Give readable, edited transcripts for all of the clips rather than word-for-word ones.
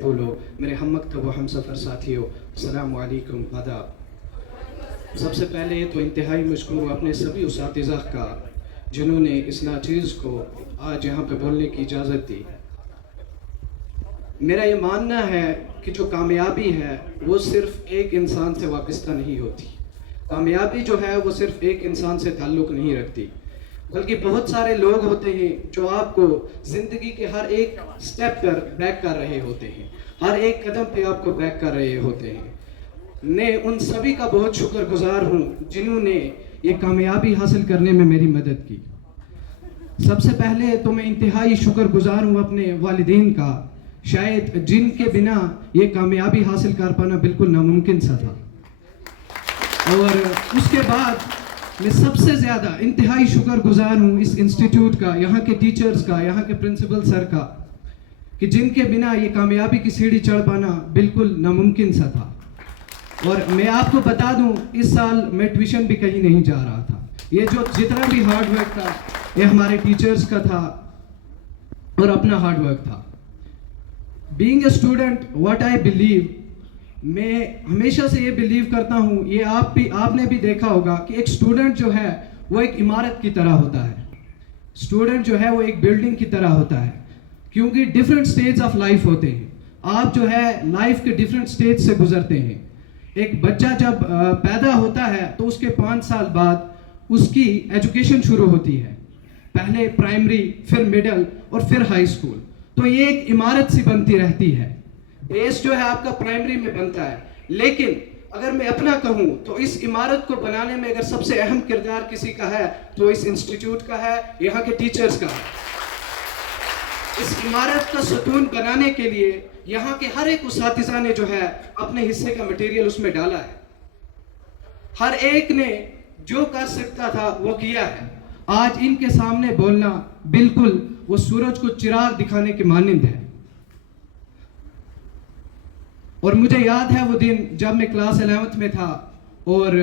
بولو میرے ہم مکتب و ہم سفر ساتھیوں، السلام علیکم، آداب۔ سب سے پہلے تو انتہائی مشکور ہوں اپنے سبھی اساتذہ کا جنہوں نے اس ناچیز کو آج یہاں پہ بولنے کی اجازت دی۔ میرا یہ ماننا ہے کہ جو کامیابی ہے وہ صرف ایک انسان سے وابستہ نہیں ہوتی۔ کامیابی جو ہے وہ صرف ایک انسان سے تعلق نہیں رکھتی، بلکہ بہت سارے لوگ ہوتے ہیں جو آپ کو زندگی کے ہر ایک سٹیپ پر بیک کر رہے ہوتے ہیں، ہر ایک قدم پہ آپ کو بیک کر رہے ہوتے ہیں۔ میں ان سبھی کا بہت شکر گزار ہوں جنہوں نے یہ کامیابی حاصل کرنے میں میری مدد کی۔ سب سے پہلے تو میں انتہائی شکر گزار ہوں اپنے والدین کا، شاید جن کے بنا یہ کامیابی حاصل کر پانا بالکل ناممکن سا تھا۔ اور اس کے بعد میں سب سے زیادہ انتہائی شکر گزار ہوں اس انسٹیٹیوٹ کا، یہاں کے ٹیچرز کا، یہاں کے پرنسپل سر کا، کہ جن کے بنا یہ کامیابی کی سیڑھی چڑھ پانا بالکل ناممکن سا تھا۔ اور میں آپ کو بتا دوں اس سال میں ٹیوشن بھی کہیں نہیں جا رہا تھا۔ یہ جو جتنا بھی ہارڈ ورک تھا یہ ہمارے ٹیچرز کا تھا اور اپنا ہارڈ ورک تھا۔ Being a student what I believe, میں ہمیشہ سے یہ بلیو کرتا ہوں، یہ آپ نے بھی دیکھا ہوگا کہ ایک اسٹوڈنٹ جو ہے وہ ایک عمارت کی طرح ہوتا ہے، اسٹوڈنٹ جو ہے وہ ایک بلڈنگ کی طرح ہوتا ہے، کیونکہ ڈیفرنٹ سٹیج آف لائف ہوتے ہیں۔ آپ جو ہے لائف کے ڈیفرنٹ سٹیج سے گزرتے ہیں۔ ایک بچہ جب پیدا ہوتا ہے تو اس کے 5 سال بعد اس کی ایجوکیشن شروع ہوتی ہے، پہلے پرائمری، پھر مڈل اور پھر ہائی اسکول۔ تو یہ ایک عمارت سی بنتی رہتی ہے، بیس جو ہے آپ کا پرائمری میں بنتا ہے، لیکن اگر میں اپنا کہوں تو اس عمارت کو بنانے میں اگر سب سے اہم کردار کسی کا ہے تو اس انسٹیٹیوٹ کا ہے، یہاں کے ٹیچرز کا ہے۔ اس عمارت کا ستون بنانے کے لیے یہاں کے ہر ایک اساتذہ نے جو ہے اپنے حصے کا مٹیریل اس میں ڈالا ہے، ہر ایک نے جو کر سکتا تھا وہ کیا ہے۔ آج ان کے سامنے بولنا بالکل وہ سورج کو چراغ دکھانے کے مانند ہے۔ اور مجھے یاد ہے وہ دن جب میں کلاس 11 میں تھا اور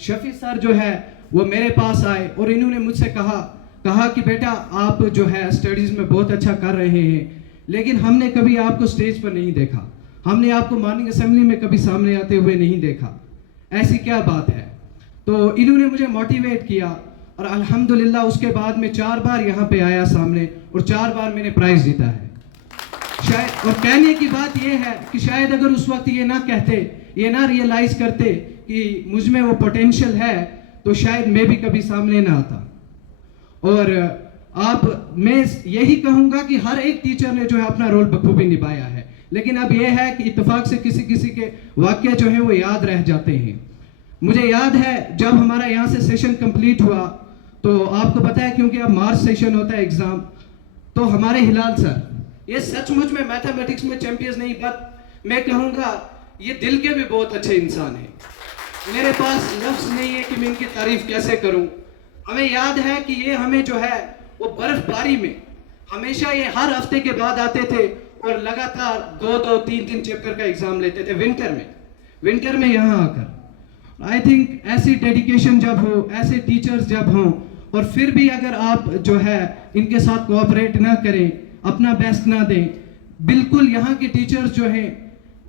شفیع سر جو ہے وہ میرے پاس آئے اور انہوں نے مجھ سے کہا کہ بیٹا آپ جو ہے اسٹڈیز میں بہت اچھا کر رہے ہیں، لیکن ہم نے کبھی آپ کو سٹیج پر نہیں دیکھا، ہم نے آپ کو مارننگ اسمبلی میں کبھی سامنے آتے ہوئے نہیں دیکھا، ایسی کیا بات ہے؟ تو انہوں نے مجھے موٹیویٹ کیا اور الحمدللہ اس کے بعد میں 4 بار یہاں پہ آیا سامنے اور 4 بار میں نے پرائز جیتا ہے۔ اور کہنے کی بات یہ ہے کہ شاید اگر اس وقت یہ نہ کہتے، یہ نہ ریئلائز کرتے کہ مجھ میں وہ پوٹینشل ہے تو شاید میں بھی کبھی سامنے نہ آتا۔ اور میں یہی کہوں گا کہ ہر ایک ٹیچر نے جو ہے اپنا رول بخوبی نبھایا ہے، لیکن اب یہ ہے کہ اتفاق سے کسی کے واقعہ جو ہیں وہ یاد رہ جاتے ہیں۔ مجھے یاد ہے جب ہمارا یہاں سے سیشن کمپلیٹ ہوا تو آپ کو پتہ ہے کیونکہ اب مارچ سیشن ہوتا ہے ایگزام، تو ہمارے ہلال سر یہ سچ مجھ میں میتھمیٹکس میں چیمپئنز نہیں، بٹ میں کہوں گا یہ دل کے بھی بہت اچھے انسان ہیں۔ میرے پاس لفظ نہیں ہے کہ میں ان کی تعریف کیسے کروں۔ ہمیں یاد ہے کہ یہ ہمیں جو ہے وہ برف باری میں ہمیشہ یہ ہر ہفتے کے بعد آتے تھے اور لگاتار 2-3 چیپٹر کا ایگزام لیتے تھے ونٹر میں یہاں آ کر۔ آئی تھنک ایسی ڈیڈیکیشن جب ہو، ایسے ٹیچرز جب ہوں اور پھر بھی اگر آپ جو ہے ان کے ساتھ کوآپریٹ نہ کریں، اپنا بیسٹ نہ دیں، بالکل یہاں کے ٹیچرز جو ہیں،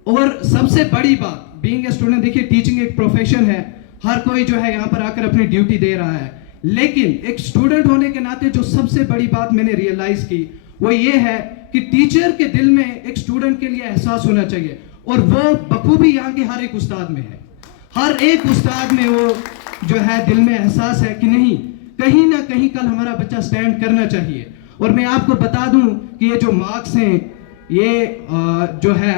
اور سب سے بڑی بات بینگ اے اسٹوڈنٹ، دیکھیے ٹیچنگ ایک پروفیشن ہے، ہر کوئی جو ہے یہاں پر آ کر اپنی ڈیوٹی دے رہا ہے، لیکن ایک اسٹوڈنٹ ہونے کے ناطے جو سب سے بڑی بات میں نے ریئلائز کی وہ یہ ہے کہ ٹیچر کے دل میں ایک اسٹوڈنٹ کے لیے احساس ہونا چاہیے، اور وہ بخوبی یہاں کے ہر ایک استاد میں ہے۔ ہر ایک استاد میں وہ جو ہے دل میں احساس ہے کہ نہیں، کہیں نہ کہیں کل ہمارا بچہ سٹینڈ کرنا چاہیے۔ اور میں آپ کو بتا دوں کہ یہ جو مارکس ہیں یہ جو ہے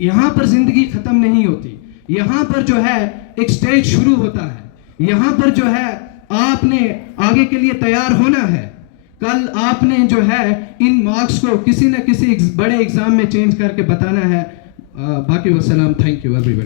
یہاں پر زندگی ختم نہیں ہوتی، یہاں پر جو ہے ایک سٹیج شروع ہوتا ہے، یہاں پر جو ہے آپ نے آگے کے لیے تیار ہونا ہے۔ کل آپ نے جو ہے ان مارکس کو کسی نہ کسی بڑے ایگزام میں چینج کر کے بتانا ہے۔ باقی والسلام، تھینک یو ایوری ون۔